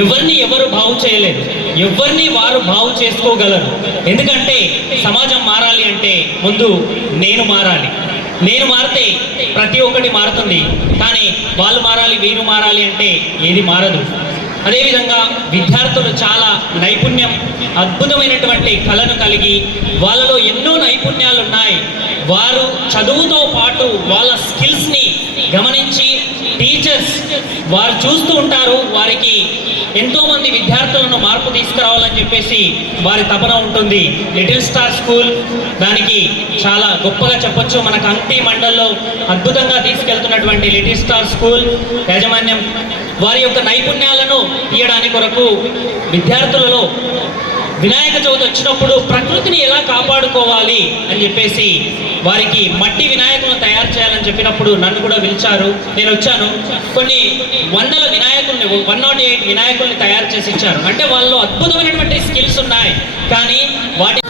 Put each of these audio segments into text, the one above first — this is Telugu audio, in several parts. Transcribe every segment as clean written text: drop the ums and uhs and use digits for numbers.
ఎవరిని ఎవరు బాగు చేయలేరు, ఎవరిని వారు బాగు చేసుకోగలరు. ఎందుకంటే సమాజం మారాలి అంటే ముందు నేను మారాలి. నేను మారితే ప్రతి ఒక్కటి మారుతుంది. కానీ వాళ్ళు మారాలి, వీరు మారాలి అంటే ఏది మారదు. అదేవిధంగా విద్యార్థులు చాలా నైపుణ్యం, అద్భుతమైనటువంటి కళను కలిగి వాళ్ళలో ఎన్నో నైపుణ్యాలు ఉన్నాయి. వారు చదువుతో పాటు వాళ్ళ స్కిల్స్ని గమనించి టీచర్స్ వారు చూస్తూ ఉంటారు. వారికి ఎంతోమంది విద్యార్థులను మార్పు తీసుకురావాలని చెప్పేసి వారి తపన ఉంటుంది. లిటిల్ స్టార్ స్కూల్ దానికి చాలా గొప్పగా చెప్పొచ్చు. మన కంటి మండల్లో అద్భుతంగా తీసుకెళ్తున్నటువంటి లిటిల్ స్టార్ స్కూల్ యాజమాన్యం వారి యొక్క నైపుణ్యాలను తీయడానికి కొరకు విద్యార్థులలో వినాయక చవితి వచ్చినప్పుడు ప్రకృతిని ఎలా కాపాడుకోవాలి అని చెప్పేసి వారికి మట్టి వినాయకులను తయారు చేయాలని చెప్పినప్పుడు నన్ను కూడా పిలిచారు. నేను వచ్చాను. కొన్ని వందల వినాయకుల్ని 108 వినాయకుల్ని తయారు చేసి ఇచ్చారు. అంటే వాళ్ళు అద్భుతమైనటువంటి స్కిల్స్ ఉన్నాయి. కానీ వాటి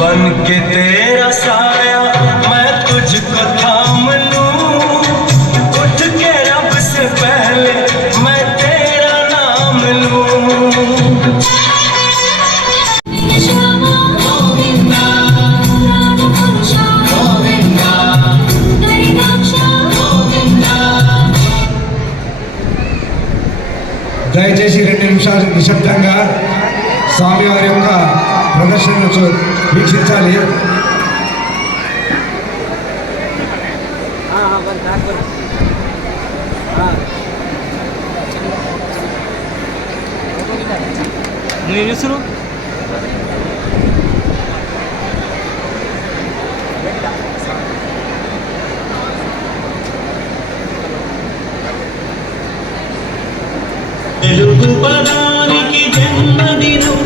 बन के तेरा साया मैं तुझको थाम लूं, उठ के रब से पहले मैं तेरा नाम लूं। దయచేసి 2 నిమిషాలు నిశ్శబ్దంగా స్వామివారి యొక్క ప్రదర్శనను వీక్షించాలి. నువ్వు చూస్తున్నావు తెలుగు పదానికి జన్మదినం